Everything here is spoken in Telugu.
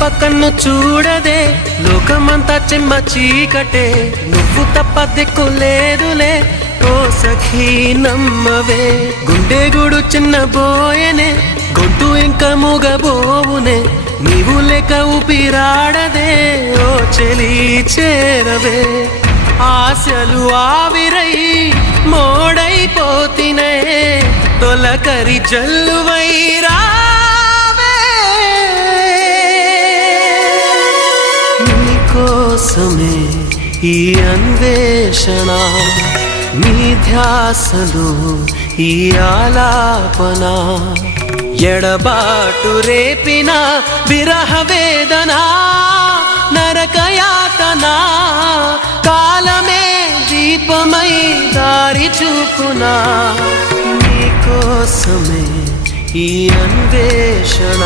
తప్ప కన్ను చూడదే, లోకమంతా చెమ్మ చీకటే, నువ్వు తప్ప దిక్కు లేదులే ఓ సఖీ నమ్మవే. గుండె గుడు చిన్న బోయనే, గొంతు ఇంకా మూగబోవునే, నీవు లేక ఊపిరాడదే ఓ చెలి చేరవే. ఆశలు ఆవిరై మోడైపోతినే, తొలకరి జల్లువై రావే. నీకోసమే ఈ అన్వేషణ, నీ ధ్యాసలో ఈ ఆలాపన, ఎడబాటు రేపిన విరహ వేదన, నరకయాతన, కాలమే దీపమై దారి చూపునా. నీకోసమే ఈ అన్వేషణ.